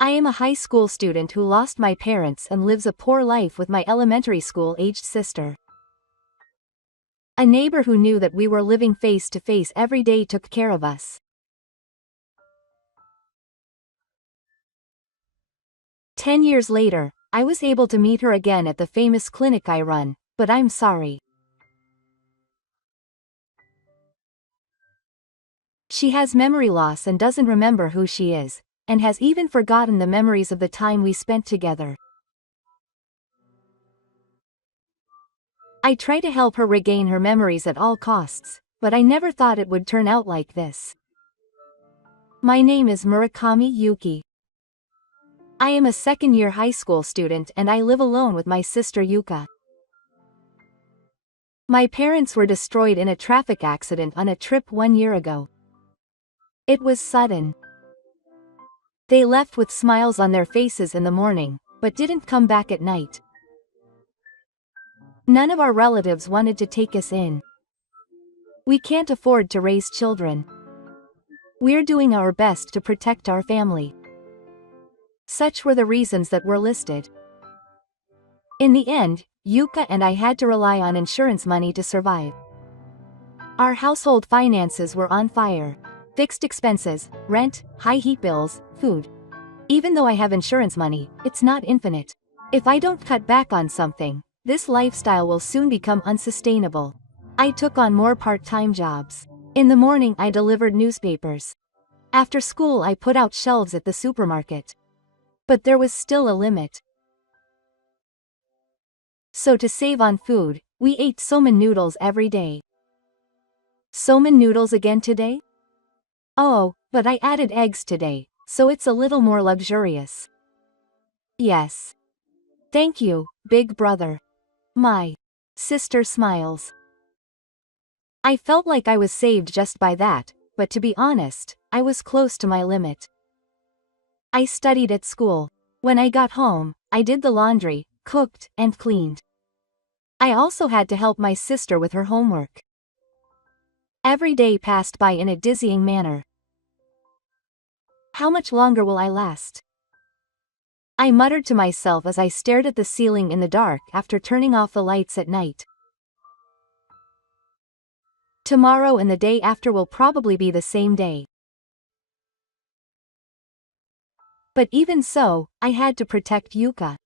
I am a high school student who lost my parents and lives a poor life with my elementary school-aged sister. A neighbor who knew that we were living face to face every day took care of us. 10 years later, I was able to meet her again at the famous clinic I run, but I'm sorry. She has memory loss and doesn't remember who she is, and has even forgotten the memories of the time we spent together. I try to help her regain her memories at all costs, but I never thought it would turn out like this. My name is Murakami Yuki. I am a second-year high school student and I live alone with my sister Yuka. My parents were destroyed in a traffic accident on a trip 1 year ago. It was sudden. They left with smiles on their faces in the morning, but didn't come back at night. None of our relatives wanted to take us in. We can't afford to raise children. We're doing our best to protect our family. Such were the reasons that were listed. In the end, Yuka and I had to rely on insurance money to survive. Our household finances were on fire. Fixed expenses, rent, high heat bills, food. Even though I have insurance money, it's not infinite. If I don't cut back on something, this lifestyle will soon become unsustainable. I took on more part-time jobs. In the morning I delivered newspapers. After school I put out shelves at the supermarket. But there was still a limit. So to save on food, we ate somen noodles every day. Somen noodles again today? Oh, but I added eggs today, so it's a little more luxurious. Yes. Thank you, big brother. My sister smiles. I felt like I was saved just by that, but to be honest, I was close to my limit. I studied at school. When I got home, I did the laundry, cooked, and cleaned. I also had to help my sister with her homework. Every day passed by in a dizzying manner. How much longer will I last? I muttered to myself as I stared at the ceiling in the dark after turning off the lights at night. Tomorrow and the day after will probably be the same day. But even so, I had to protect Yuka.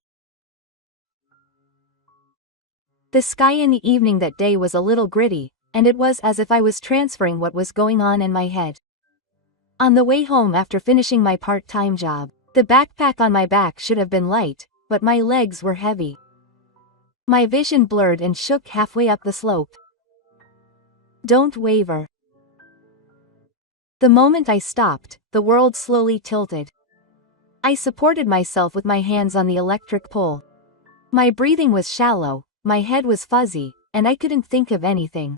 The sky in the evening that day was a little gritty, and it was as if I was transferring what was going on in my head. On the way home after finishing my part-time job, the backpack on my back should have been light, but my legs were heavy. My vision blurred and shook halfway up the slope. Don't waver. The moment I stopped, the world slowly tilted. I supported myself with my hands on the electric pole. My breathing was shallow, my head was fuzzy, and I couldn't think of anything.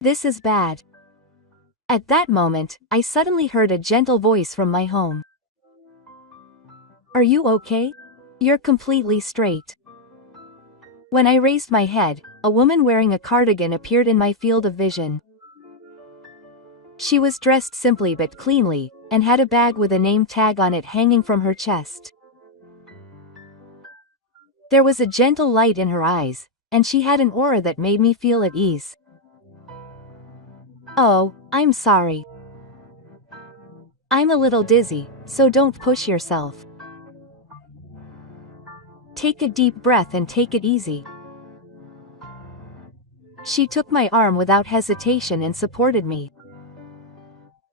This is bad. At that moment, I suddenly heard a gentle voice from my home. Are you okay? You're completely straight. When I raised my head, a woman wearing a cardigan appeared in my field of vision. She was dressed simply but cleanly, and had a bag with a name tag on it hanging from her chest. There was a gentle light in her eyes, and she had an aura that made me feel at ease. Oh, I'm sorry. I'm a little dizzy, so don't push yourself. Take a deep breath and take it easy. She took my arm without hesitation and supported me.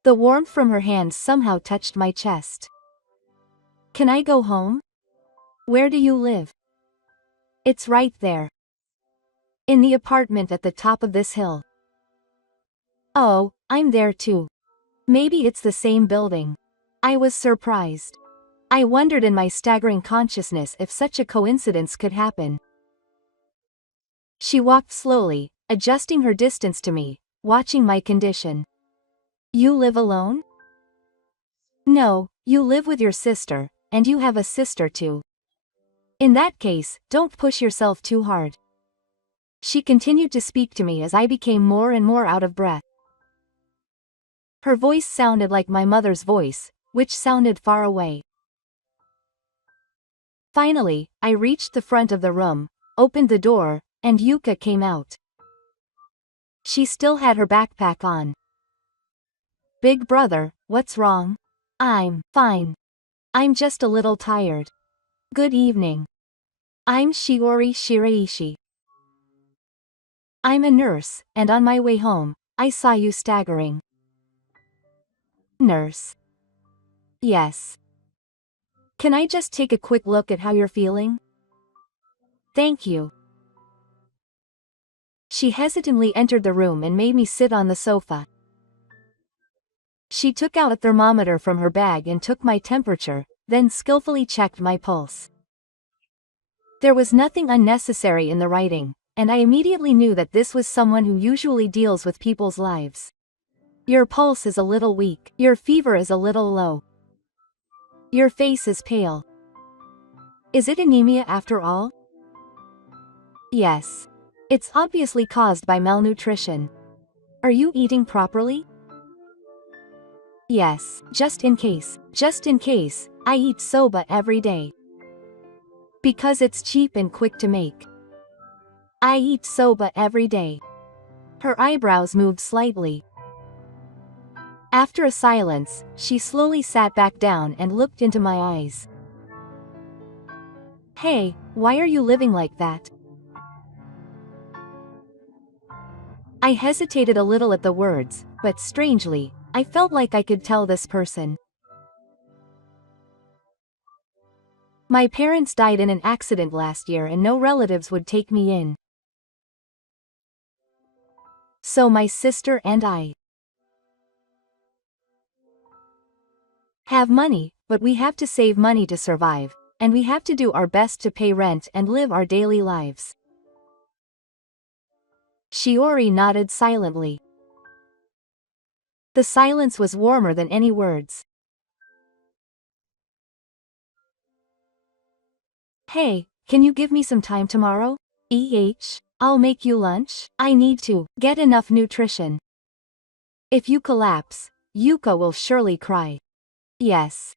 The warmth from her hands somehow touched my chest. Can I go home? Where do you live? It's right there. In the apartment at the top of this hill. Oh, I'm there too. Maybe it's the same building. I was surprised. I wondered in my staggering consciousness if such a coincidence could happen. She walked slowly, adjusting her distance to me, watching my condition. You live alone? No, you live with your sister, and you have a sister too. In that case, don't push yourself too hard. She continued to speak to me as I became more and more out of breath. Her voice sounded like my mother's voice, which sounded far away. Finally, I reached the front of the room, opened the door, and Yuka came out. She still had her backpack on. Big brother, what's wrong? I'm fine. I'm just a little tired. Good evening. I'm Shiori Shiraishi. I'm a nurse, and on my way home, I saw you staggering. Nurse. Yes. Can I just take a quick look at how you're feeling? Thank you. She hesitantly entered the room and made me sit on the sofa. She took out a thermometer from her bag and took my temperature, then skillfully checked my pulse. There was nothing unnecessary in the writing, and I immediately knew that this was someone who usually deals with people's lives. Your pulse is a little weak, your fever is a little low. Your face is pale. Is it anemia after all? Yes. It's obviously caused by malnutrition. Are you eating properly? Yes, just in case, I eat soba every day. Because it's cheap and quick to make. I eat soba every day. Her eyebrows moved slightly. After a silence, she slowly sat back down and looked into my eyes. Hey, why are you living like that? I hesitated a little at the words, but strangely, I felt like I could tell this person. My parents died in an accident last year and no relatives would take me in. So my sister and I have money, but we have to save money to survive, and we have to do our best to pay rent and live our daily lives. Shiori nodded silently. The silence was warmer than any words. Hey, can you give me some time tomorrow? I'll make you lunch. I need to get enough nutrition. If you collapse, Yuka will surely cry. Yes.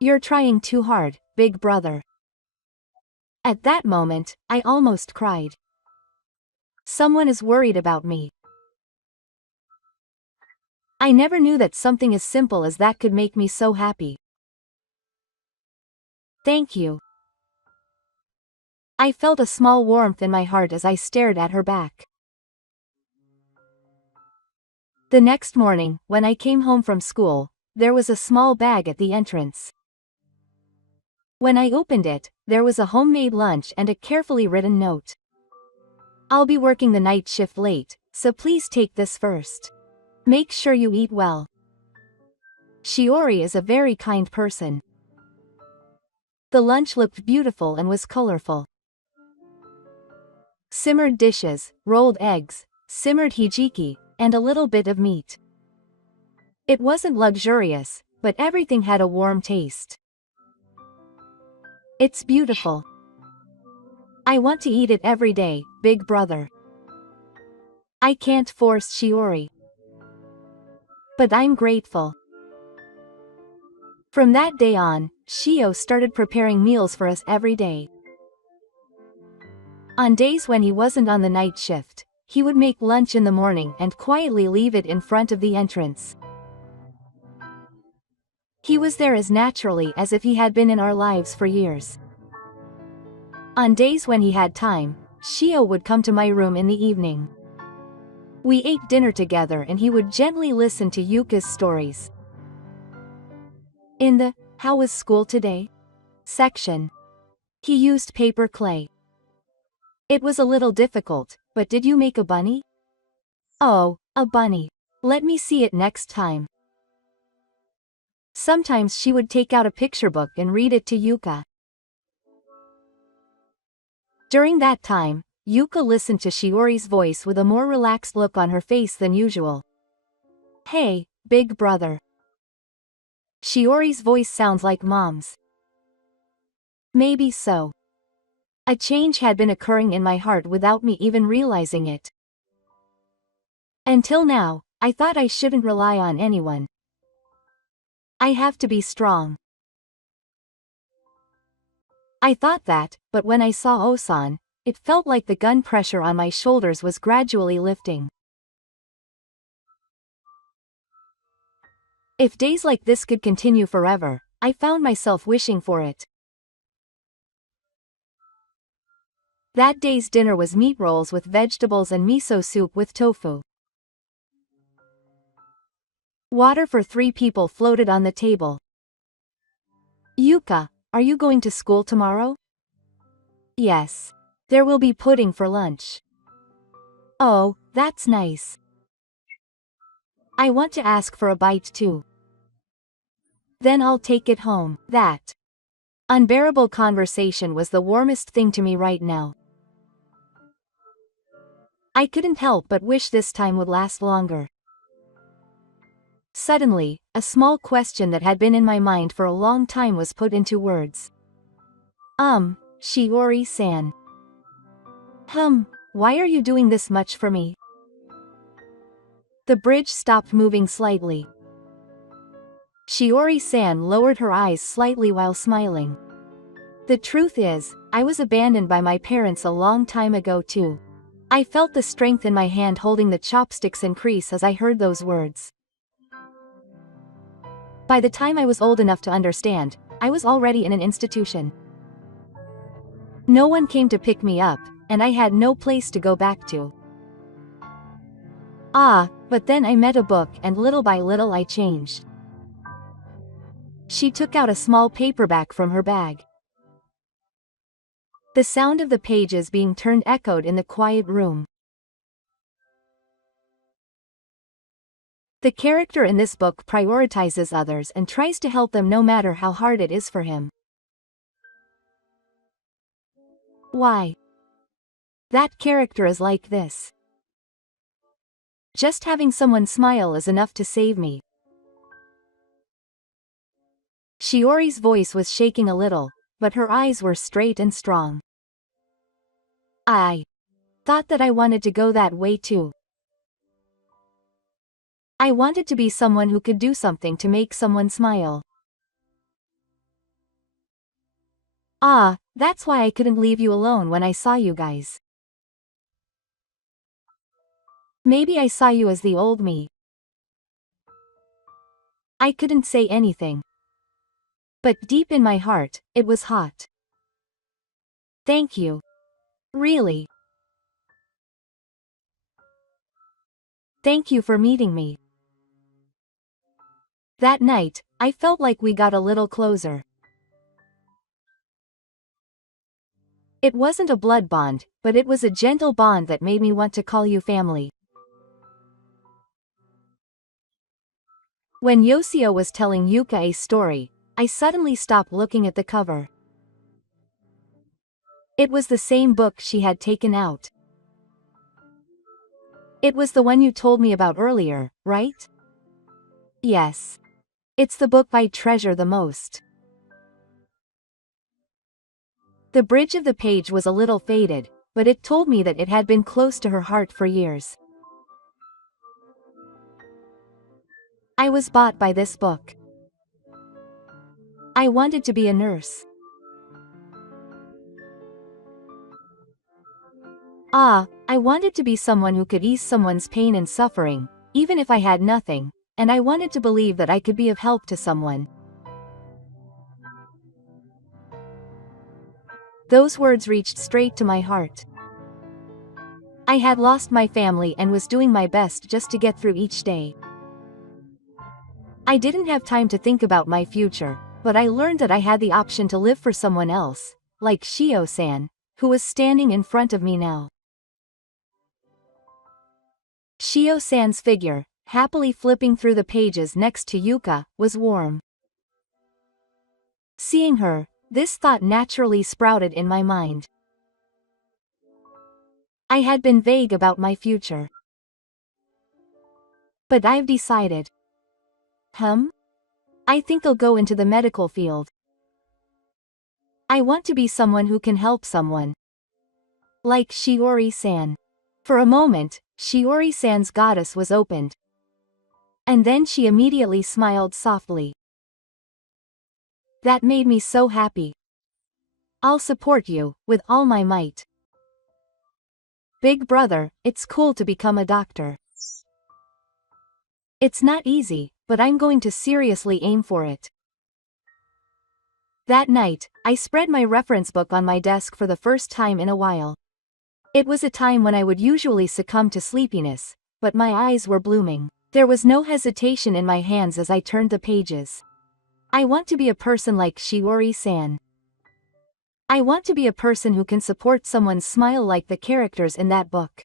You're trying too hard, big brother. At that moment, I almost cried. Someone is worried about me. I never knew that something as simple as that could make me so happy. Thank you. I felt a small warmth in my heart as I stared at her back. The next morning, when I came home from school, there was a small bag at the entrance. When I opened it, there was a homemade lunch and a carefully written note. I'll be working the night shift late, so please take this first. Make sure you eat well. Shiori is a very kind person. The lunch looked beautiful and was colorful. Simmered dishes, rolled eggs, simmered hijiki, and a little bit of meat. It wasn't luxurious, but everything had a warm taste. It's beautiful. I want to eat it every day, big brother. I can't force Shiori. But I'm grateful. From that day on, Shio started preparing meals for us every day. On days when he wasn't on the night shift, he would make lunch in the morning and quietly leave it in front of the entrance. He was there as naturally as if he had been in our lives for years. On days when he had time, Shio would come to my room in the evening. We ate dinner together and he would gently listen to Yuka's stories. In the "How was school today?" section, he used paper clay. It was a little difficult, but did you make a bunny? Oh, a bunny. Let me see it next time. Sometimes she would take out a picture book and read it to Yuka. During that time, Yuka listened to Shiori's voice with a more relaxed look on her face than usual. Hey, big brother. Shiori's voice sounds like Mom's. Maybe so. A change had been occurring in my heart without me even realizing it. Until now, I thought I shouldn't rely on anyone. I have to be strong. I thought that, but when I saw Osan, it felt like the gun pressure on my shoulders was gradually lifting. If days like this could continue forever, I found myself wishing for it. That day's dinner was meat rolls with vegetables and miso soup with tofu. Water for 3 people floated on the table. Yuka, are you going to school tomorrow? Yes. There will be pudding for lunch. Oh, that's nice. I want to ask for a bite too. Then I'll take it home. That unbearable conversation was the warmest thing to me right now. I couldn't help but wish this time would last longer. Suddenly, a small question that had been in my mind for a long time was put into words. Shiori-san. Why are you doing this much for me? The bridge stopped moving slightly. Shiori-san lowered her eyes slightly while smiling. The truth is, I was abandoned by my parents a long time ago too. I felt the strength in my hand holding the chopsticks increase as I heard those words. By the time I was old enough to understand, I was already in an institution. No one came to pick me up, and I had no place to go back to. But then I met a book and little by little I changed. She took out a small paperback from her bag. The sound of the pages being turned echoed in the quiet room. The character in this book prioritizes others and tries to help them no matter how hard it is for him. Why? That character is like this. Just having someone smile is enough to save me. Shiori's voice was shaking a little, but her eyes were straight and strong. I thought that I wanted to go that way too. I wanted to be someone who could do something to make someone smile. That's why I couldn't leave you alone when I saw you guys. Maybe I saw you as the old me. I couldn't say anything. But deep in my heart, it was hot. Thank you. Really. Thank you for meeting me. That night, I felt like we got a little closer. It wasn't a blood bond, but it was a gentle bond that made me want to call you family. When Yoshio was telling Yuka a story, I suddenly stopped looking at the cover. It was the same book she had taken out. It was the one you told me about earlier, right? Yes. It's the book I treasure the most. The bridge of the page was a little faded, but it told me that it had been close to her heart for years. I was bought by this book. I wanted to be a nurse. I wanted to be someone who could ease someone's pain and suffering, even if I had nothing, and I wanted to believe that I could be of help to someone. Those words reached straight to my heart. I had lost my family and was doing my best just to get through each day. I didn't have time to think about my future, but I learned that I had the option to live for someone else, like Shio-san, who was standing in front of me now. Shio-san's figure, happily flipping through the pages next to Yuka, was warm. Seeing her, this thought naturally sprouted in my mind. I had been vague about my future. But I've decided. I think I'll go into the medical field. I want to be someone who can help someone. Like Shiori-san. For a moment, Shiori-san's goddess was opened. And then she immediately smiled softly. That made me so happy. I'll support you, with all my might. Big brother, it's cool to become a doctor. It's not easy, but I'm going to seriously aim for it. That night, I spread my reference book on my desk for the first time in a while. It was a time when I would usually succumb to sleepiness, but my eyes were blooming. There was no hesitation in my hands as I turned the pages. I want to be a person like Shiori-san. I want to be a person who can support someone's smile like the characters in that book.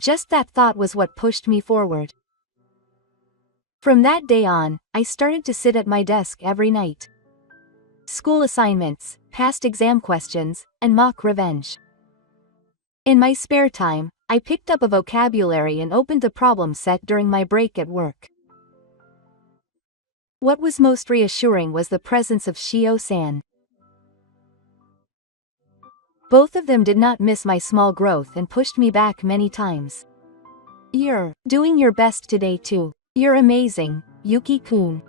Just that thought was what pushed me forward. From that day on, I started to sit at my desk every night. School assignments, past exam questions, and mock revenge. In my spare time, I picked up a vocabulary and opened the problem set during my break at work. What was most reassuring was the presence of Shio-san. Both of them did not miss my small growth and pushed me back many times. You're doing your best today too. You're amazing, Yuki-kun.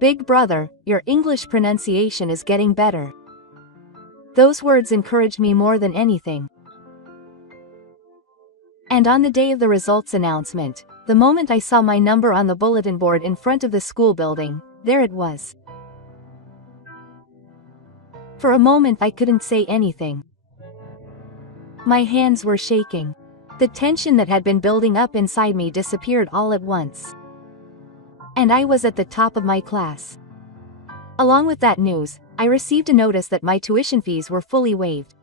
Big brother, your English pronunciation is getting better. Those words encouraged me more than anything. And on the day of the results announcement, the moment I saw my number on the bulletin board in front of the school building, there it was. For a moment I couldn't say anything. My hands were shaking. The tension that had been building up inside me disappeared all at once. And I was at the top of my class. Along with that news, I received a notice that my tuition fees were fully waived.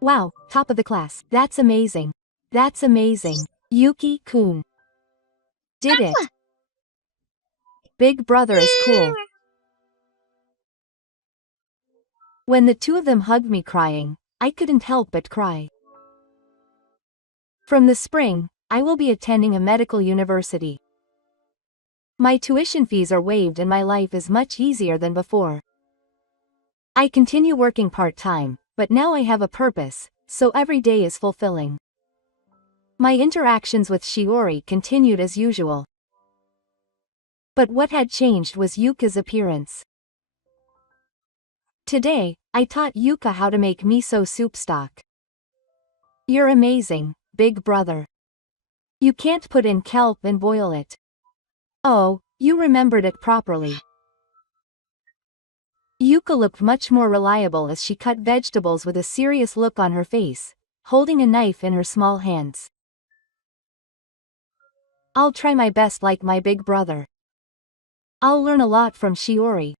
Wow, top of the class, that's amazing. That's amazing. Yuki-kun did it. Big brother is cool. When the two of them hugged me crying, I couldn't help but cry. From the spring, I will be attending a medical university. My tuition fees are waived and my life is much easier than before. I continue working part-time, but now I have a purpose, so every day is fulfilling. My interactions with Shiori continued as usual. But what had changed was Yuka's appearance. Today, I taught Yuka how to make miso soup stock. You're amazing, big brother. You can't put in kelp and boil it. Oh, you remembered it properly. Yuka looked much more reliable as she cut vegetables with a serious look on her face, holding a knife in her small hands. I'll try my best like my big brother. I'll learn a lot from Shiori.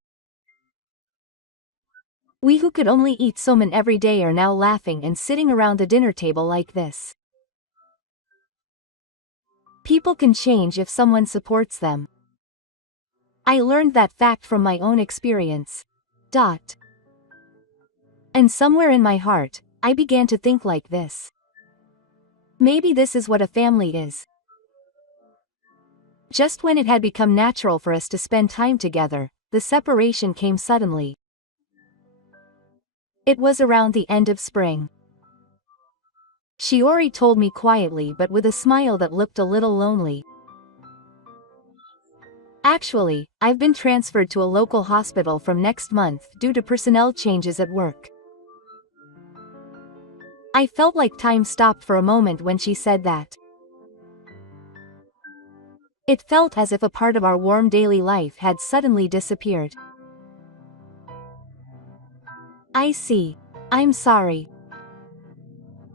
We who could only eat somen every day are now laughing and sitting around the dinner table like this. People can change if someone supports them. I learned that fact from my own experience. And somewhere in my heart, I began to think like this. Maybe this is what a family is. Just when it had become natural for us to spend time together, the separation came suddenly. It was around the end of spring. Shiori told me quietly but with a smile that looked a little lonely. Actually, I've been transferred to a local hospital from next month due to personnel changes at work. I felt like time stopped for a moment when she said that. It felt as if a part of our warm daily life had suddenly disappeared. I see. I'm sorry.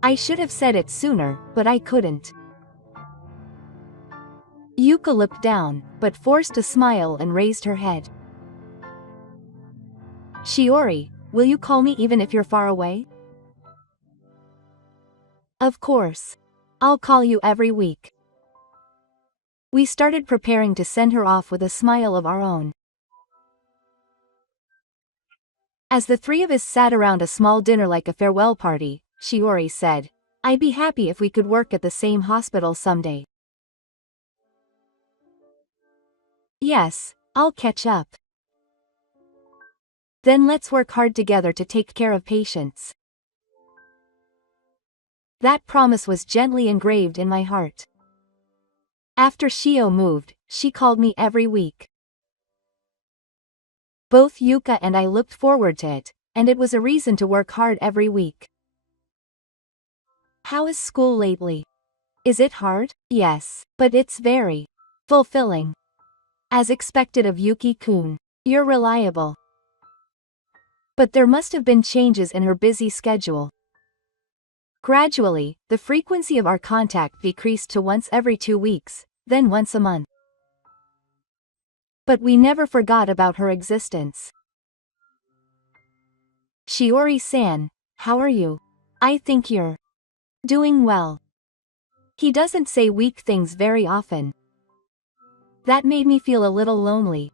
I should have said it sooner, but I couldn't. Yuka looked down, but forced a smile and raised her head. Shiori, will you call me even if you're far away? Of course. I'll call you every week. We started preparing to send her off with a smile of our own. As the three of us sat around a small dinner like a farewell party, Shiori said, I'd be happy if we could work at the same hospital someday. Yes, I'll catch up. Then let's work hard together to take care of patients. That promise was gently engraved in my heart. After Shio moved, she called me every week. Both Yuka and I looked forward to it, and it was a reason to work hard every week. How is school lately? Is it hard? Yes, but it's very fulfilling. As expected of Yuki-kun. You're reliable. But there must have been changes in her busy schedule. Gradually, the frequency of our contact decreased to once every 2 weeks, then once a month. But we never forgot about her existence. Shiori-san, how are you? I think you're doing well. He doesn't say weak things very often. That made me feel a little lonely.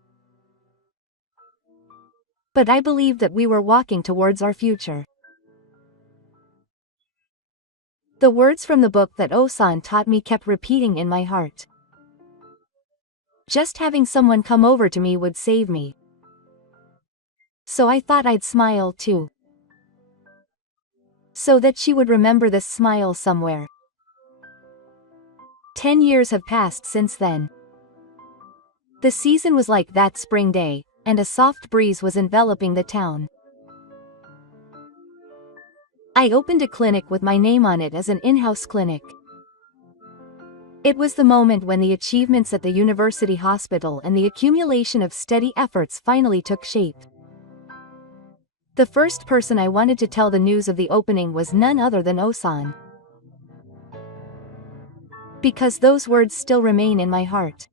But I believed that we were walking towards our future. The words from the book that Osan taught me kept repeating in my heart. Just having someone come over to me would save me. So I thought I'd smile too. So that she would remember this smile somewhere. 10 years have passed since then. The season was like that spring day, and a soft breeze was enveloping the town. I opened a clinic with my name on it as an in-house clinic. It was the moment when the achievements at the university hospital and the accumulation of steady efforts finally took shape. The first person I wanted to tell the news of the opening was none other than Osan. Because those words still remain in my heart.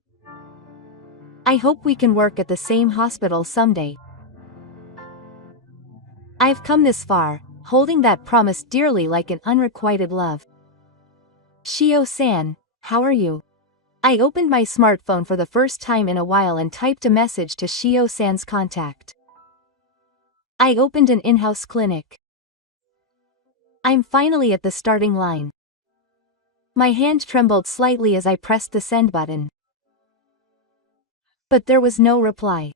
I hope we can work at the same hospital someday. I've come this far, holding that promise dearly like an unrequited love. Shio-san, how are you? I opened my smartphone for the first time in a while and typed a message to Shio-san's contact. I opened an in-house clinic. I'm finally at the starting line. My hand trembled slightly as I pressed the send button. But there was no reply.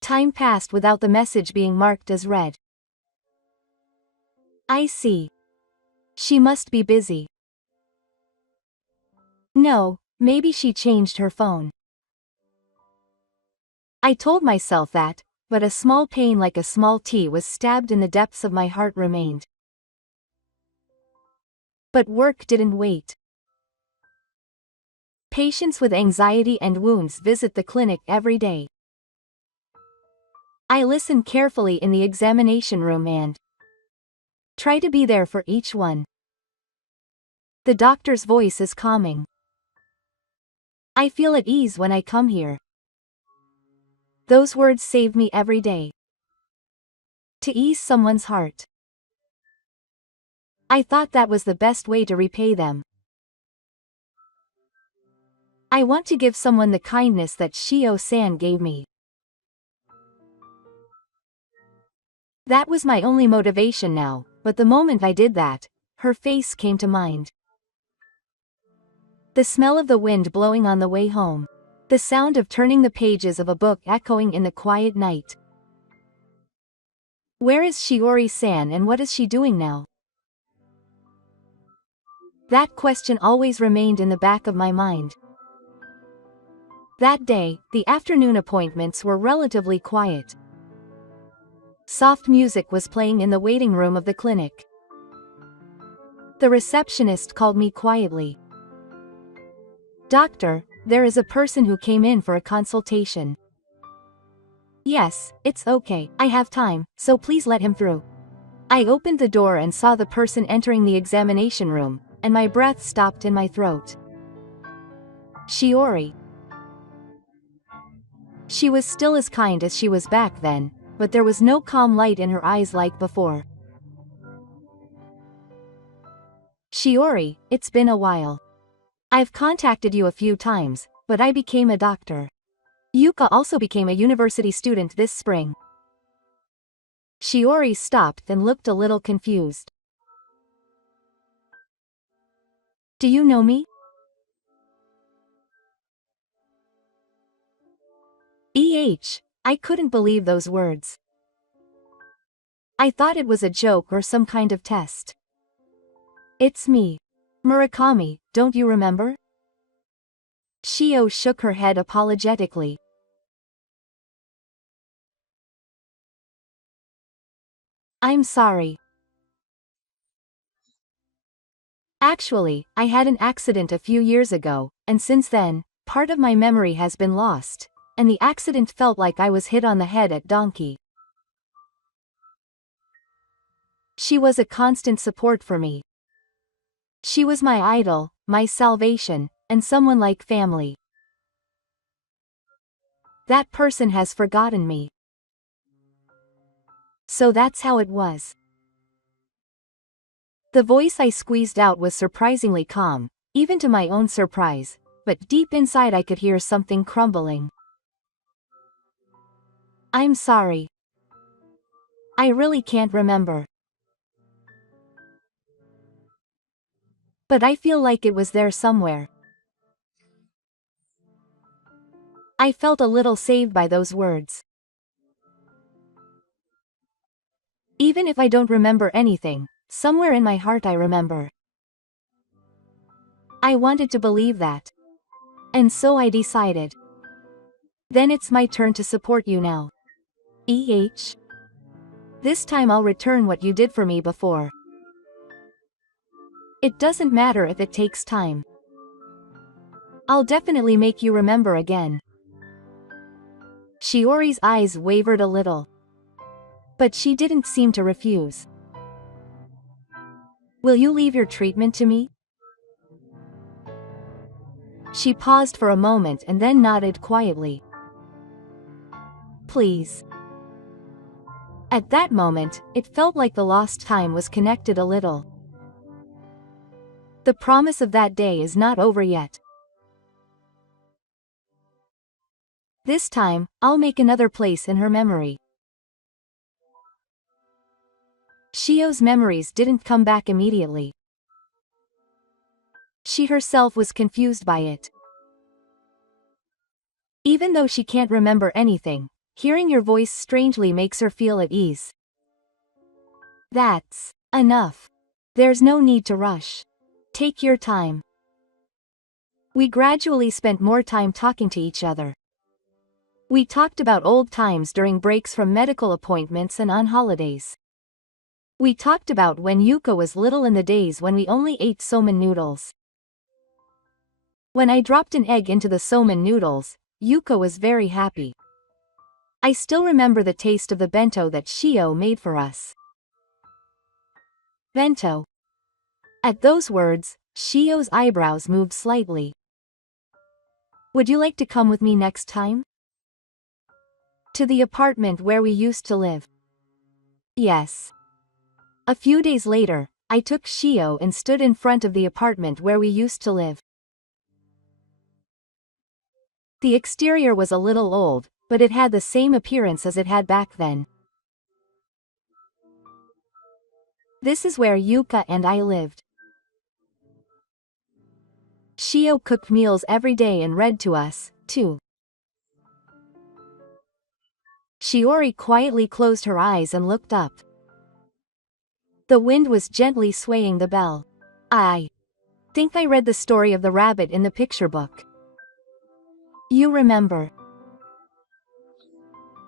Time passed without the message being marked as read. I see. She must be busy. No, maybe she changed her phone. I told myself that, but a small pain like a small T was stabbed in the depths of my heart remained. But work didn't wait. Patients with anxiety and wounds visit the clinic every day. I listen carefully in the examination room and try to be there for each one. The doctor's voice is calming. I feel at ease when I come here. Those words save me every day. To ease someone's heart. I thought that was the best way to repay them. I want to give someone the kindness that Shio-san gave me. That was my only motivation now, but the moment I did that, her face came to mind. The smell of the wind blowing on the way home. The sound of turning the pages of a book echoing in the quiet night. Where is Shiori-san and what is she doing now? That question always remained in the back of my mind. That day, the afternoon appointments were relatively quiet. Soft music was playing in the waiting room of the clinic. The receptionist called me quietly. Doctor, there is a person who came in for a consultation. Yes, it's okay, I have time, so please let him through. I opened the door and saw the person entering the examination room, and my breath stopped in my throat. Shiori. She was still as kind as she was back then, but there was no calm light in her eyes like before. Shiori, it's been a while. I've contacted you a few times, but I became a doctor. Yuka also became a university student this spring. Shiori stopped and looked a little confused. Do you know me? I couldn't believe those words. I thought it was a joke or some kind of test. It's me. Murakami, don't you remember? Shio shook her head apologetically. I'm sorry. Actually, I had an accident a few years ago, and since then, part of my memory has been lost, and the accident felt like I was hit on the head at donkey. She was a constant support for me. She was my idol, my salvation, and someone like family. That person has forgotten me. So that's how it was. The voice I squeezed out was surprisingly calm, even to my own surprise, but deep inside I could hear something crumbling. I'm sorry. I really can't remember. But I feel like it was there somewhere. I felt a little saved by those words. Even if I don't remember anything, somewhere in my heart I remember. I wanted to believe that. And so I decided. Then it's my turn to support you now. This time I'll return what you did for me before. It doesn't matter if it takes time. I'll definitely make you remember again. Shiori's eyes wavered a little. But she didn't seem to refuse. Will you leave your treatment to me? She paused for a moment and then nodded quietly. Please. At that moment, it felt like the lost time was connected a little. The promise of that day is not over yet. This time, I'll make another place in her memory. Shio's memories didn't come back immediately. She herself was confused by it. Even though she can't remember anything, hearing your voice strangely makes her feel at ease. That's enough. There's no need to rush. Take your time. We gradually spent more time talking to each other. We talked about old times during breaks from medical appointments and on holidays. We talked about when Yuka was little and the days when we only ate somen noodles. When I dropped an egg into the somen noodles, Yuka was very happy. I still remember the taste of the bento that Shio made for us. Bento. At those words, Shio's eyebrows moved slightly. Would you like to come with me next time? To the apartment where we used to live. Yes. A few days later, I took Shio and stood in front of the apartment where we used to live. The exterior was a little old, but it had the same appearance as it had back then. This is where Yuka and I lived. Shio cooked meals every day and read to us, too. Shiori quietly closed her eyes and looked up. The wind was gently swaying the bell. I think I read the story of the rabbit in the picture book. You remember?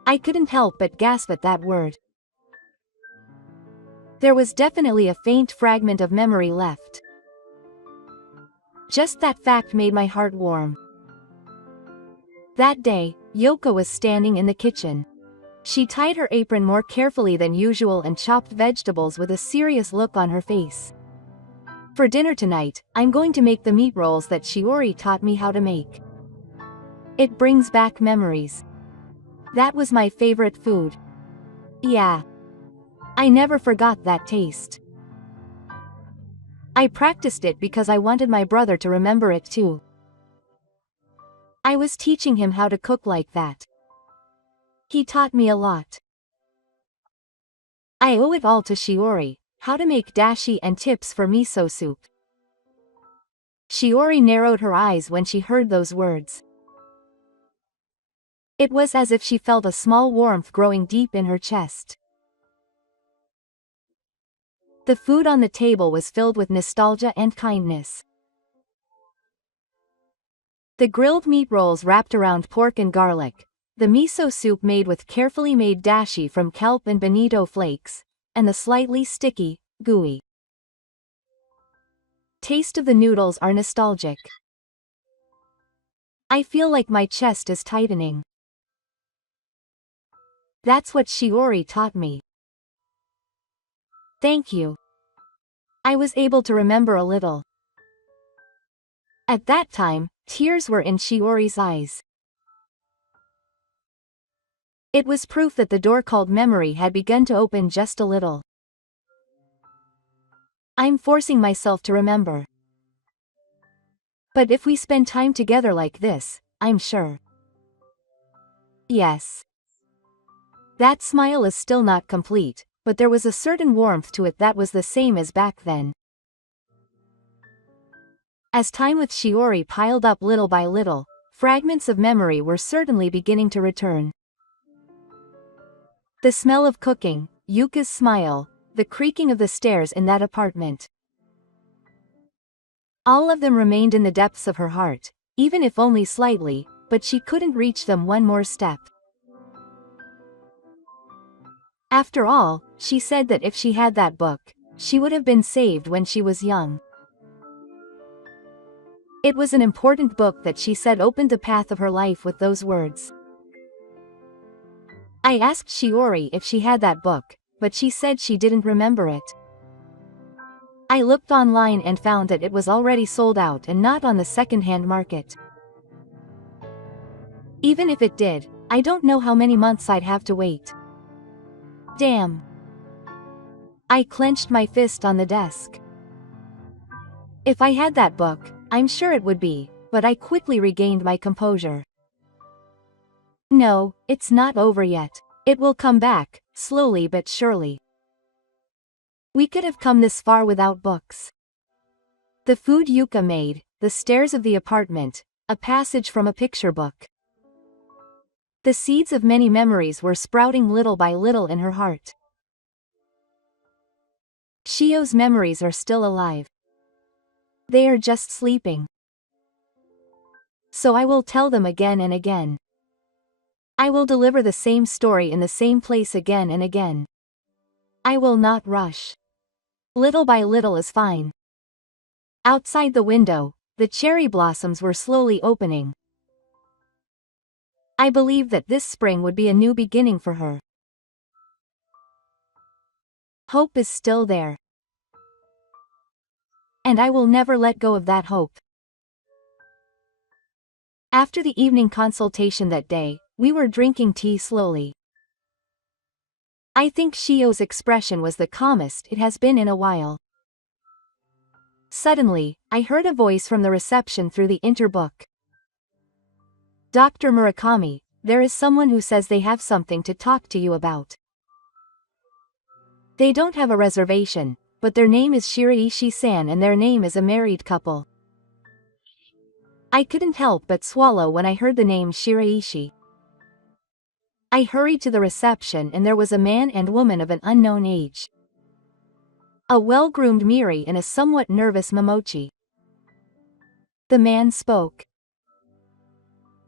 I couldn't help but gasp at that word. There was definitely a faint fragment of memory left. Just that fact made my heart warm. That day, Yoko was standing in the kitchen. She tied her apron more carefully than usual and chopped vegetables with a serious look on her face. For dinner tonight, I'm going to make the meat rolls that Shiori taught me how to make. It brings back memories. That was my favorite food. Yeah. I never forgot that taste. I practiced it because I wanted my brother to remember it too. I was teaching him how to cook like that. He taught me a lot. I owe it all to Shiori, how to make dashi and tips for miso soup. Shiori narrowed her eyes when she heard those words. It was as if she felt a small warmth growing deep in her chest. The food on the table was filled with nostalgia and kindness. The grilled meat rolls wrapped around pork and garlic, the miso soup made with carefully made dashi from kelp and bonito flakes, and the slightly sticky, gooey taste of the noodles are nostalgic. I feel like my chest is tightening. That's what Shiori taught me. Thank you. I was able to remember a little. At that time, tears were in Shiori's eyes. It was proof that the door called memory had begun to open just a little. I'm forcing myself to remember. But if we spend time together like this, I'm sure. Yes. That smile is still not complete, but there was a certain warmth to it that was the same as back then. As time with Shiori piled up little by little, fragments of memory were certainly beginning to return. The smell of cooking, Yuka's smile, the creaking of the stairs in that apartment. All of them remained in the depths of her heart, even if only slightly, but she couldn't reach them one more step. After all, she said that if she had that book, she would have been saved when she was young. It was an important book that she said opened the path of her life with those words. I asked Shiori if she had that book, but she said she didn't remember it. I looked online and found that it was already sold out and not on the second-hand market. Even if it did, I don't know how many months I'd have to wait. Damn. I clenched my fist on the desk. If I had that book, I'm sure it would be, but I quickly regained my composure. No, it's not over yet. It will come back, slowly but surely. We could have come this far without books. The food Yuka made, the stairs of the apartment, a passage from a picture book. The seeds of many memories were sprouting little by little in her heart. Shio's memories are still alive. They are just sleeping. So I will tell them again and again. I will deliver the same story in the same place again and again. I will not rush. Little by little is fine. Outside the window, the cherry blossoms were slowly opening. I believed that this spring would be a new beginning for her. Hope is still there. And I will never let go of that hope. After the evening consultation that day, we were drinking tea slowly. I think Shio's expression was the calmest it has been in a while. Suddenly, I heard a voice from the reception through the interbook. Dr. Murakami, there is someone who says they have something to talk to you about. They don't have a reservation, but their name is Shiraishi-san and their name is a married couple. I couldn't help but swallow when I heard the name Shiraishi. I hurried to the reception and there was a man and woman of an unknown age. A well-groomed Miri and a somewhat nervous Momochi. The man spoke.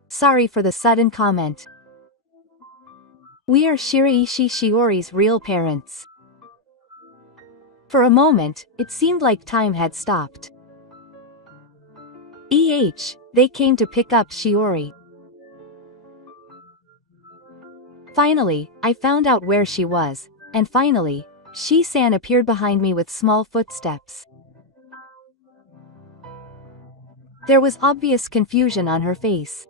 Sorry for the sudden comment. We are Shiraishi Shiori's real parents. For a moment, it seemed like time had stopped. They came to pick up Shiori. Finally, I found out where she was, and finally, Shi-san appeared behind me with small footsteps. There was obvious confusion on her face.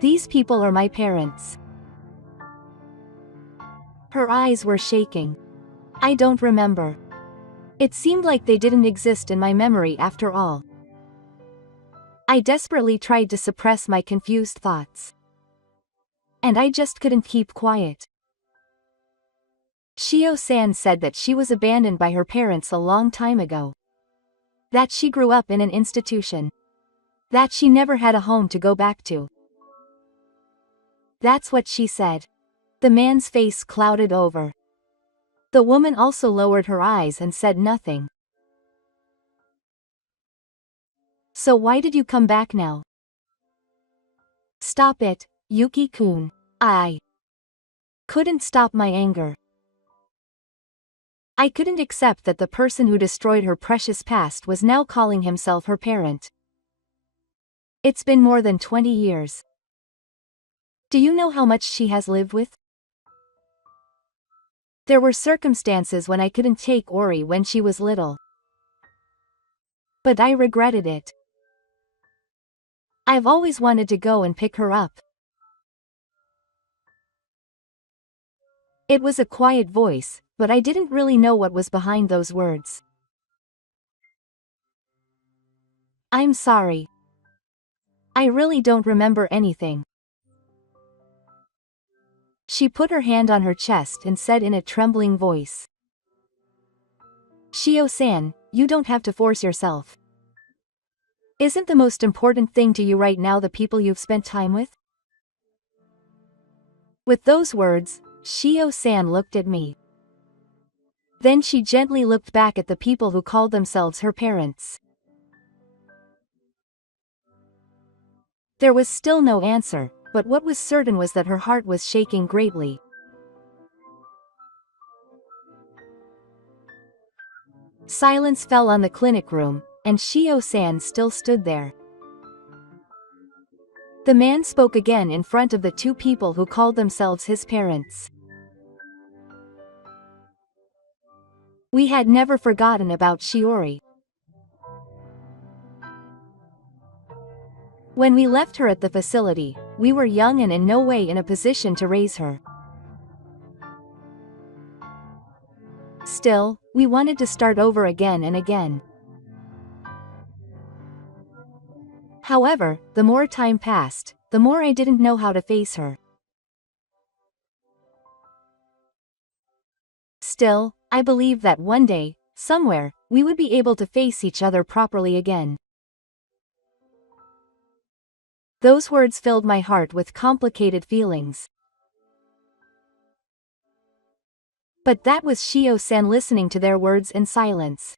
These people are my parents. Her eyes were shaking. I don't remember. It seemed like they didn't exist in my memory after all. I desperately tried to suppress my confused thoughts. And I just couldn't keep quiet. Shio-san said that she was abandoned by her parents a long time ago. That she grew up in an institution. That she never had a home to go back to. That's what she said. The man's face clouded over. The woman also lowered her eyes and said nothing. So why did you come back now? Stop it, Yuki-kun. couldn't stop my anger. I couldn't accept that the person who destroyed her precious past was now calling himself her parent. It's been more than 20 years. Do you know how much she has lived with? There were circumstances when I couldn't take Ori when she was little. But I regretted it. I've always wanted to go and pick her up. It was a quiet voice, but I didn't really know what was behind those words. I'm sorry. I really don't remember anything. She put her hand on her chest and said in a trembling voice. Shio-san, you don't have to force yourself. Isn't the most important thing to you right now the people you've spent time with? With those words, Shio-san looked at me. Then she gently looked back at the people who called themselves her parents. There was still no answer, but what was certain was that her heart was shaking greatly. Silence fell on the clinic room, and Shio-san still stood there. The man spoke again in front of the two people who called themselves his parents. We had never forgotten about Shiori. When we left her at the facility, we were young and in no way in a position to raise her. Still, we wanted to start over again and again. However, the more time passed, the more I didn't know how to face her. Still, I believed that one day, somewhere, we would be able to face each other properly again. Those words filled my heart with complicated feelings. But that was Shio-san listening to their words in silence.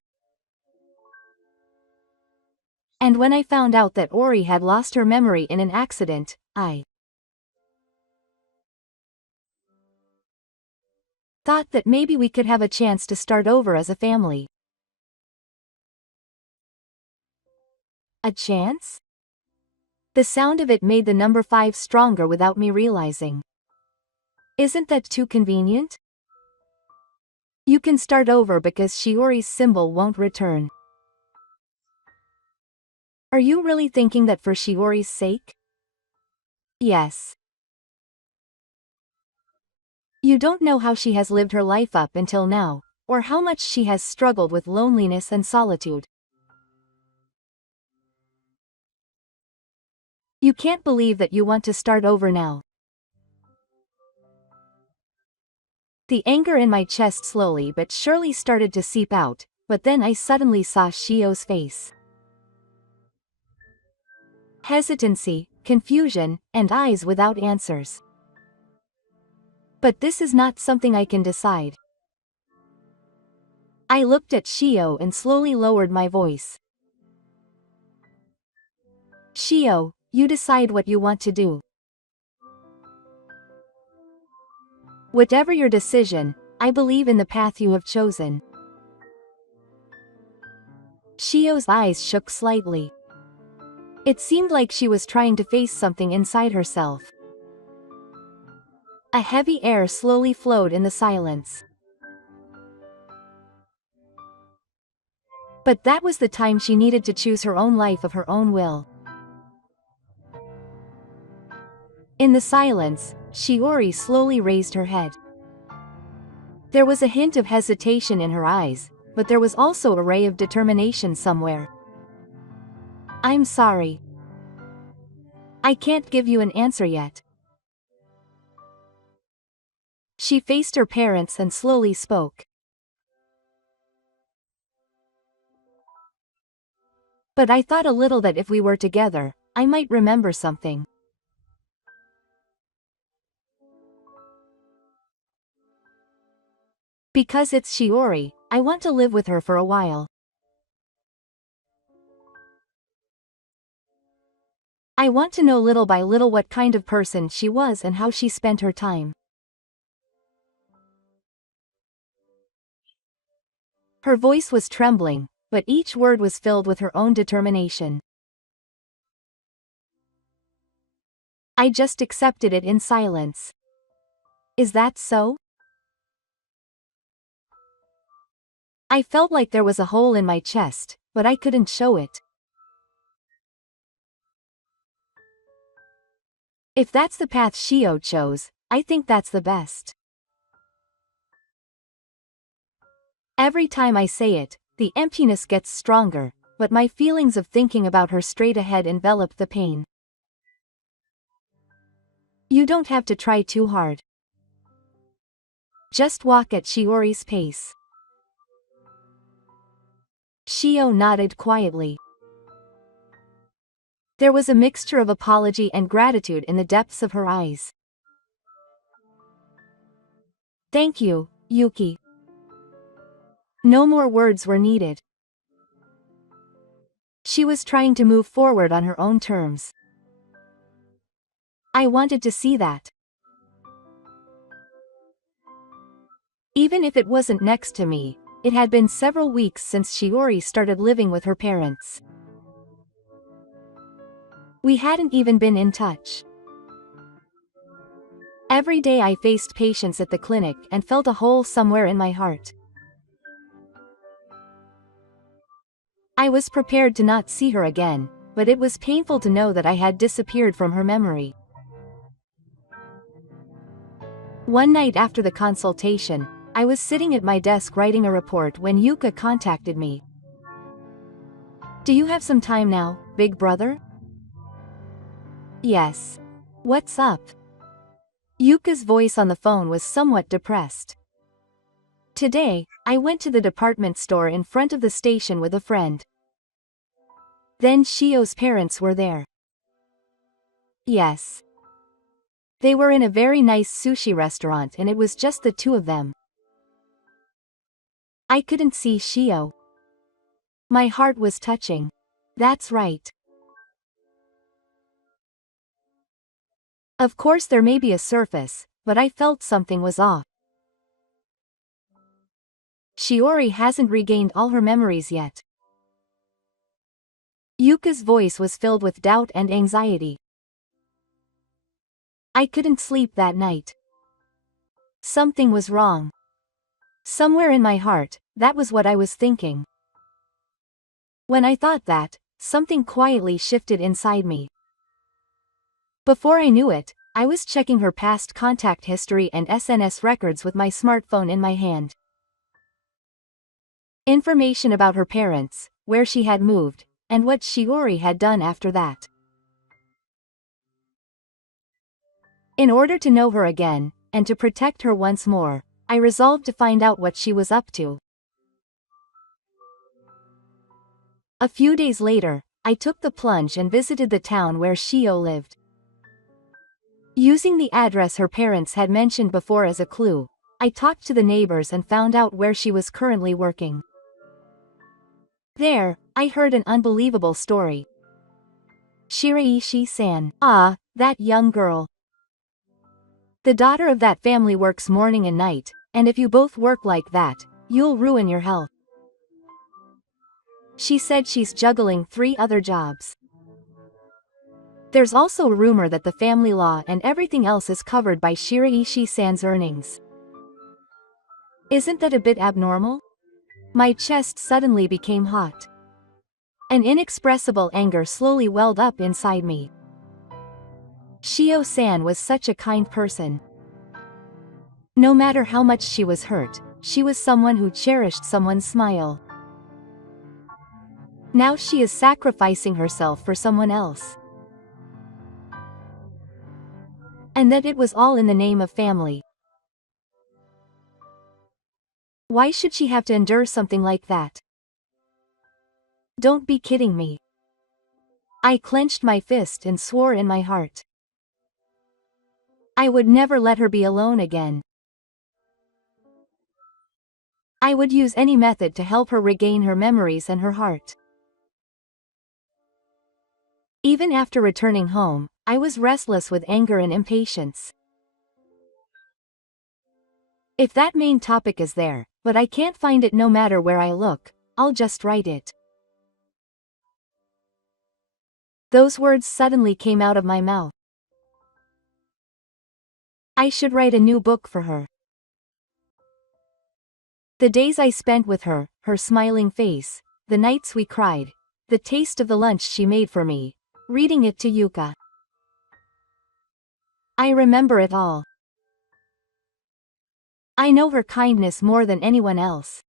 And when I found out that Ori had lost her memory in an accident, I thought that maybe we could have a chance to start over as a family. A chance? The sound of it made the number 5 stronger without me realizing. Isn't that too convenient? You can start over because Shiori's symbol won't return. Are you really thinking that for Shiori's sake? Yes. You don't know how she has lived her life up until now, or how much she has struggled with loneliness and solitude. You can't believe that you want to start over now. The anger in my chest slowly but surely started to seep out, but then I suddenly saw Shio's face. Hesitancy, confusion, and eyes without answers. But this is not something I can decide. I looked at Shio and slowly lowered my voice. Shio, you decide what you want to do. Whatever your decision, I believe in the path you have chosen. Shio's eyes shook slightly. It seemed like she was trying to face something inside herself. A heavy air slowly flowed in the silence. But that was the time she needed to choose her own life of her own will. In the silence, Shiori slowly raised her head. There was a hint of hesitation in her eyes, but there was also a ray of determination somewhere. I'm sorry. I can't give you an answer yet. She faced her parents and slowly spoke. But I thought a little that if we were together, I might remember something. Because it's Shiori, I want to live with her for a while. I want to know little by little what kind of person she was and how she spent her time. Her voice was trembling, but each word was filled with her own determination. I just accepted it in silence. Is that so? I felt like there was a hole in my chest, but I couldn't show it. If that's the path Shio chose, I think that's the best. Every time I say it, the emptiness gets stronger, but my feelings of thinking about her straight ahead envelop the pain. You don't have to try too hard. Just walk at Shiori's pace. Shio nodded quietly. There was a mixture of apology and gratitude in the depths of her eyes. Thank you, Yuki. No more words were needed. She was trying to move forward on her own terms. I wanted to see that. Even if it wasn't next to me, it had been several weeks since Shiori started living with her parents. We hadn't even been in touch. Every day I faced patients at the clinic and felt a hole somewhere in my heart. I was prepared to not see her again, but it was painful to know that I had disappeared from her memory. One night after the consultation, I was sitting at my desk writing a report when Yuka contacted me. Do you have some time now, big brother? Yes. What's up? Yuka's voice on the phone was somewhat depressed. Today, I went to the department store in front of the station with a friend. Then Shio's parents were there. Yes. They were in a very nice sushi restaurant and it was just the two of them. I couldn't see Shio. My heart was touching. That's right. Of course there may be a surface, but I felt something was off. Shiori hasn't regained all her memories yet. Yuka's voice was filled with doubt and anxiety. I couldn't sleep that night. Something was wrong. Somewhere in my heart, that was what I was thinking. When I thought that, something quietly shifted inside me. Before I knew it, I was checking her past contact history and SNS records with my smartphone in my hand. Information about her parents, where she had moved, and what Shiori had done after that. In order to know her again, and to protect her once more, I resolved to find out what she was up to. A few days later, I took the plunge and visited the town where Shio lived. Using the address her parents had mentioned before as a clue, I talked to the neighbors and found out where she was currently working. There, I heard an unbelievable story. Shiraishi-san. Ah, that young girl. The daughter of that family works morning and night, and if you both work like that, you'll ruin your health. She said she's juggling 3 other jobs. There's also a rumor that the family law and everything else is covered by Shiraishi-san's earnings. Isn't that a bit abnormal? My chest suddenly became hot. An inexpressible anger slowly welled up inside me. Shio-san was such a kind person. No matter how much she was hurt, she was someone who cherished someone's smile. Now she is sacrificing herself for someone else. And that it was all in the name of family. Why should she have to endure something like that? Don't be kidding me. I clenched my fist and swore in my heart. I would never let her be alone again. I would use any method to help her regain her memories and her heart. Even after returning home, I was restless with anger and impatience. If that main topic is there, but I can't find it no matter where I look. I'll just write it." Those words suddenly came out of my mouth. I should write a new book for her. The days I spent with her, her smiling face, the nights we cried, the taste of the lunch she made for me, reading it to Yuka. I remember it all. I know her kindness more than anyone else.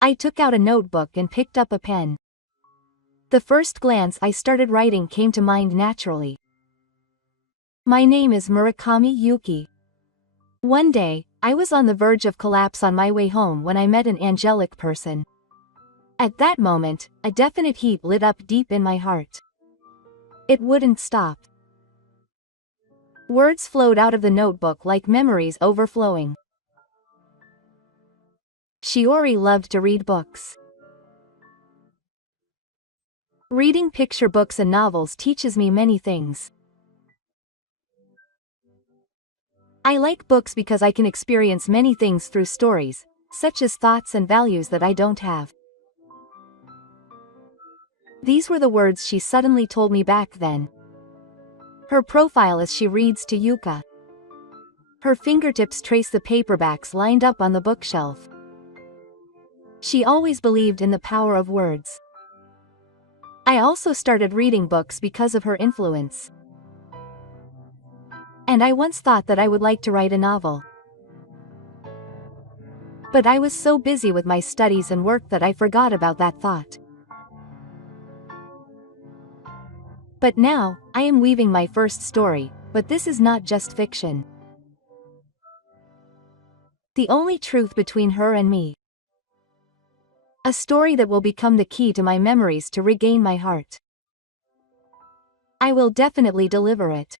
I took out a notebook and picked up a pen. The first glance I started writing came to mind naturally. My name is Murakami Yuki. One day, I was on the verge of collapse on my way home when I met an angelic person. At that moment, a definite heat lit up deep in my heart. It wouldn't stop. Words flowed out of the notebook like memories overflowing. Shiori loved to read books. Reading picture books and novels teaches me many things. I like books because I can experience many things through stories, such as thoughts and values that I don't have. These were the words she suddenly told me back then. Her profile as she reads to Yuka. Her fingertips trace the paperbacks lined up on the bookshelf. She always believed in the power of words. I also started reading books because of her influence. And I once thought that I would like to write a novel. But I was so busy with my studies and work that I forgot about that thought. But now, I am weaving my first story, but this is not just fiction. The only truth between her and me. A story that will become the key to my memories to regain my heart. I will definitely deliver it.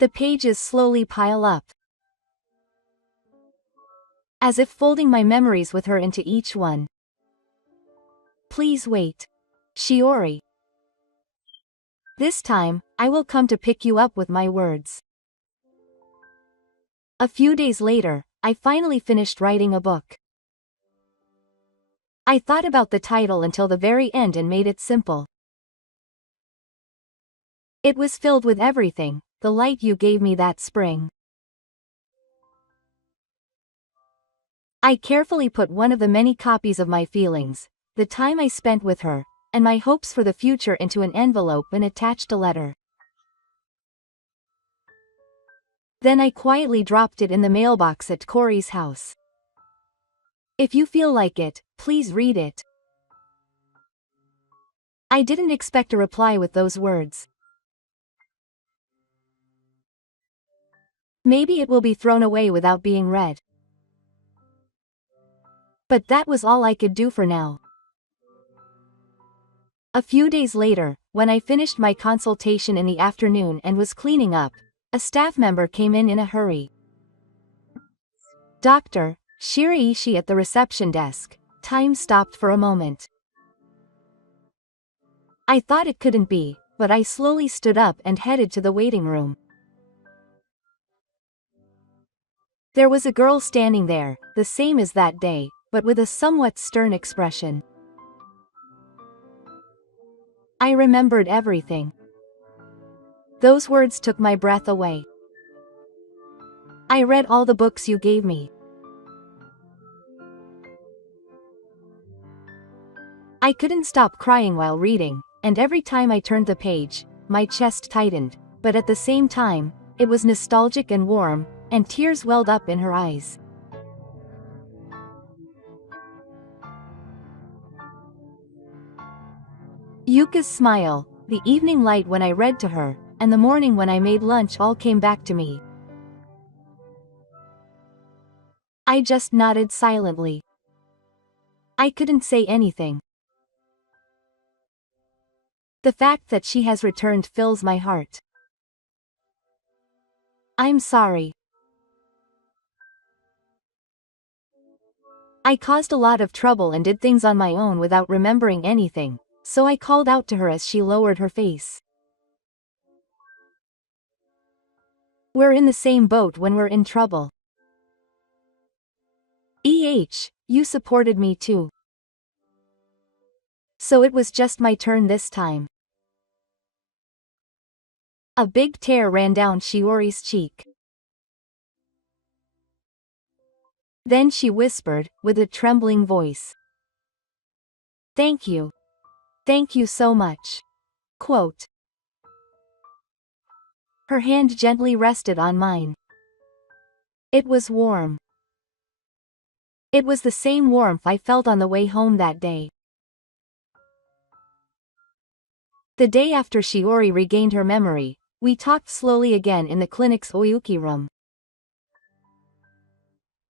The pages slowly pile up, as if folding my memories with her into each one. Please wait. Shiori. This time, I will come to pick you up with my words. A few days later, I finally finished writing a book. I thought about the title until the very end and made it simple. It was filled with everything. The light you gave me that spring. I carefully put one of the many copies of my feelings, the time I spent with her, and my hopes for the future into an envelope and attached a letter. Then I quietly dropped it in the mailbox at Corey's house. If you feel like it, please read it. I didn't expect a reply with those words. Maybe it will be thrown away without being read. But that was all I could do for now. A few days later, when I finished my consultation in the afternoon and was cleaning up, a staff member came in a hurry. "Dr. Shiraishi at the reception desk." Time stopped for a moment. I thought it couldn't be, but I slowly stood up and headed to the waiting room. There was a girl standing there, the same as that day, but with a somewhat stern expression. I remembered everything. Those words took my breath away. I read all the books you gave me. I couldn't stop crying while reading, and every time I turned the page, my chest tightened, but at the same time, it was nostalgic and warm, and tears welled up in her eyes. Yuka's smile, the evening light when I read to her, and the morning when I made lunch all came back to me. I just nodded silently. I couldn't say anything. The fact that she has returned fills my heart. I'm sorry. I caused a lot of trouble and did things on my own without remembering anything, so I called out to her as she lowered her face. We're in the same boat when we're in trouble. You supported me too. So it was just my turn this time. A big tear ran down Shiori's cheek. Then she whispered, with a trembling voice. Thank you. Thank you so much. Quote. Her hand gently rested on mine. It was warm. It was the same warmth I felt on the way home that day. The day after Shiori regained her memory, we talked slowly again in the clinic's Oyuki room.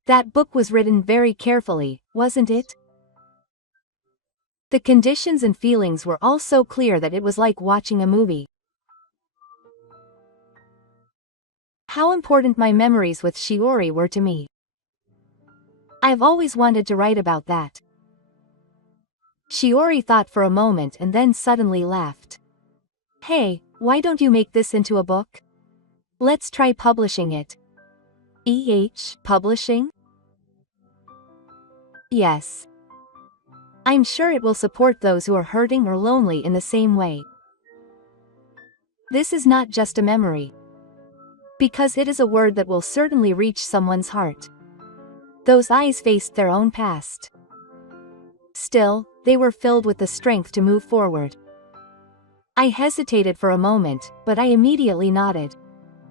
That book was written very carefully, wasn't it? The conditions and feelings were all so clear that it was like watching a movie. How important my memories with Shiori were to me. I've always wanted to write about that. Shiori thought for a moment and then suddenly laughed. Hey, why don't you make this into a book? Let's try publishing it. Publishing? Yes. I'm sure it will support those who are hurting or lonely in the same way. This is not just a memory. Because it is a word that will certainly reach someone's heart. Those eyes faced their own past. Still, they were filled with the strength to move forward. I hesitated for a moment, but I immediately nodded.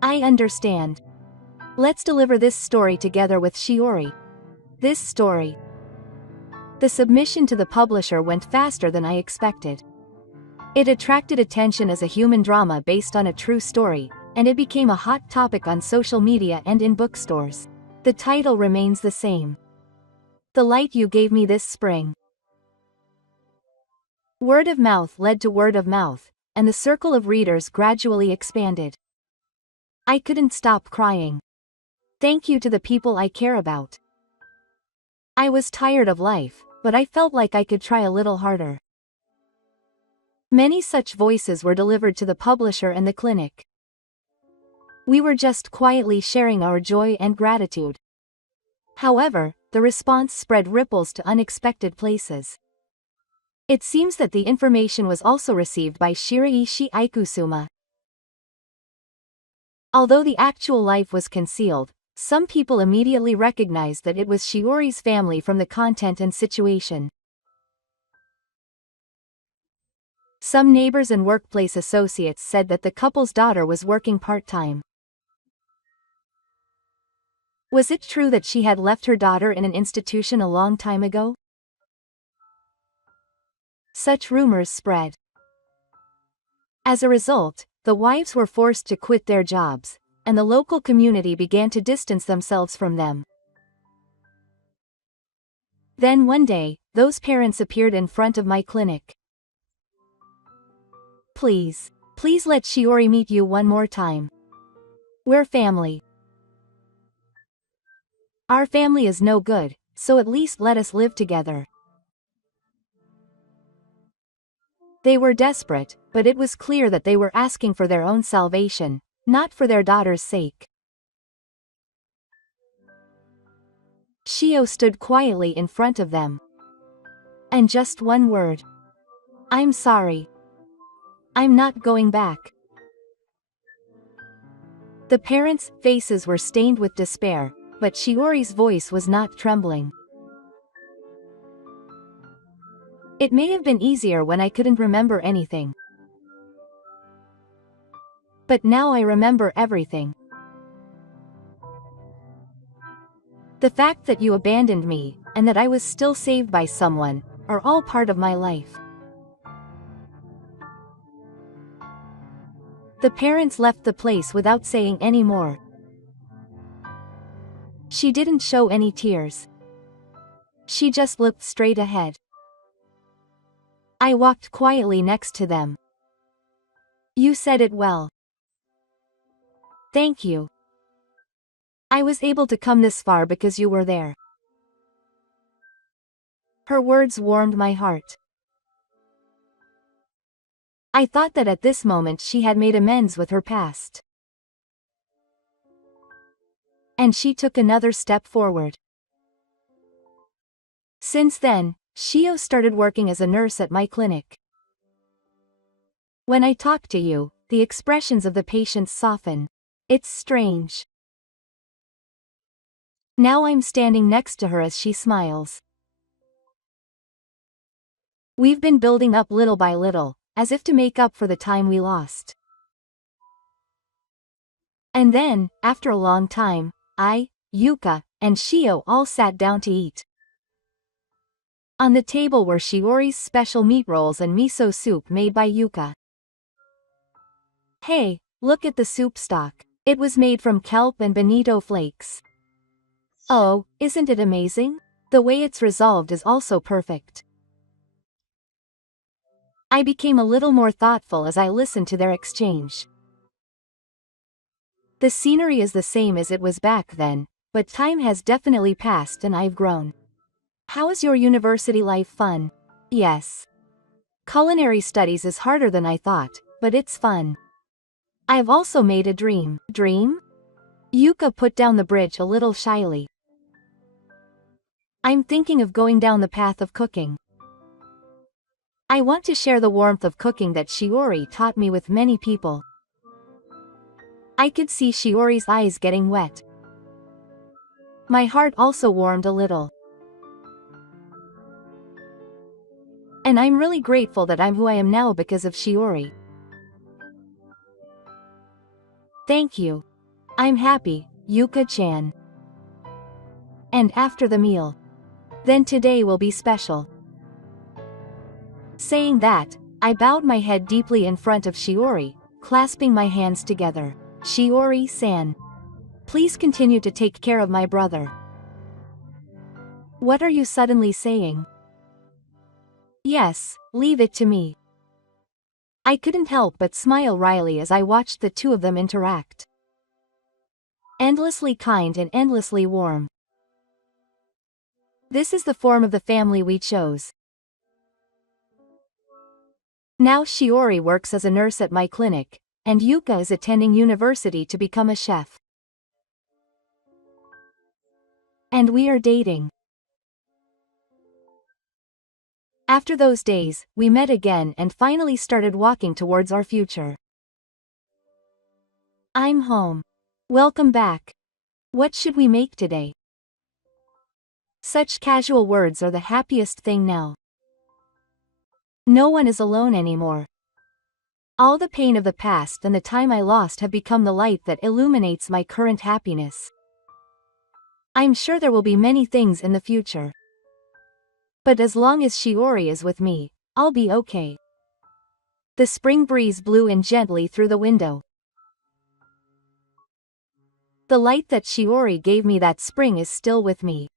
I understand. Let's deliver this story together with Shiori. This story. The submission to the publisher went faster than I expected. It attracted attention as a human drama based on a true story, and it became a hot topic on social media and in bookstores. The title remains the same. The Light You Gave Me This Spring. Word of mouth led to word of mouth, and the circle of readers gradually expanded. I couldn't stop crying. Thank you to the people I care about. I was tired of life, but I felt like I could try a little harder. Many such voices were delivered to the publisher and the clinic. We were just quietly sharing our joy and gratitude. However, the response spread ripples to unexpected places. It seems that the information was also received by Shiraishi Aikusuma. Although the actual life was concealed, some people immediately recognized that it was Shiori's family from the content and situation. Some neighbors and workplace associates said that the couple's daughter was working part-time. Was it true that she had left her daughter in an institution a long time ago? Such rumors spread. As a result, the wives were forced to quit their jobs, and the local community began to distance themselves from them. Then one day, those parents appeared in front of my clinic. Please let Shiori meet you one more time. We're family. Our family is no good, so at least let us live together. They were desperate, but it was clear that they were asking for their own salvation, not for their daughter's sake. Shio stood quietly in front of them. And just one word. I'm sorry. I'm not going back. The parents' faces were stained with despair, but Shiori's voice was not trembling. It may have been easier when I couldn't remember anything. But now I remember everything. The fact that you abandoned me, and that I was still saved by someone, are all part of my life. The parents left the place without saying any more. She didn't show any tears. She just looked straight ahead. I walked quietly next to them. You said it well. Thank you. I was able to come this far because you were there. Her words warmed my heart. I thought that at this moment she had made amends with her past. And she took another step forward. Since then, Shio started working as a nurse at my clinic. When I talk to you, the expressions of the patients soften. It's strange. Now I'm standing next to her as she smiles. We've been building up little by little, as if to make up for the time we lost. And then, after a long time, I, Yuka, and Shio all sat down to eat. On the table were Shiori's special meat rolls and miso soup made by Yuka. Hey, look at the soup stock. It was made from kelp and bonito flakes. Oh, isn't it amazing? The way it's resolved is also perfect. I became a little more thoughtful as I listened to their exchange. The scenery is the same as it was back then, but time has definitely passed and I've grown. How is your university life fun? Yes. Culinary studies is harder than I thought, but it's fun. I've also made a dream. Dream? Yuka put down the bridge a little shyly. I'm thinking of going down the path of cooking. I want to share the warmth of cooking that Shiori taught me with many people. I could see Shiori's eyes getting wet. My heart also warmed a little. And I'm really grateful that I'm who I am now because of Shiori. Thank you. I'm happy, Yuka-chan. And after the meal. Then today will be special. Saying that, I bowed my head deeply in front of Shiori, clasping my hands together. Shiori-san. Please continue to take care of my brother. What are you suddenly saying? Yes, leave it to me. I couldn't help but smile wryly as I watched the two of them interact. Endlessly kind and endlessly warm. This is the form of the family we chose. Now Shiori works as a nurse at my clinic, and Yuka is attending university to become a chef. And we are dating. After those days, we met again and finally started walking towards our future. I'm home. Welcome back. What should we make today? Such casual words are the happiest thing now. No one is alone anymore. All the pain of the past and the time I lost have become the light that illuminates my current happiness. I'm sure there will be many things in the future. But as long as Shiori is with me, I'll be okay. The spring breeze blew in gently through the window. The light that Shiori gave me that spring is still with me.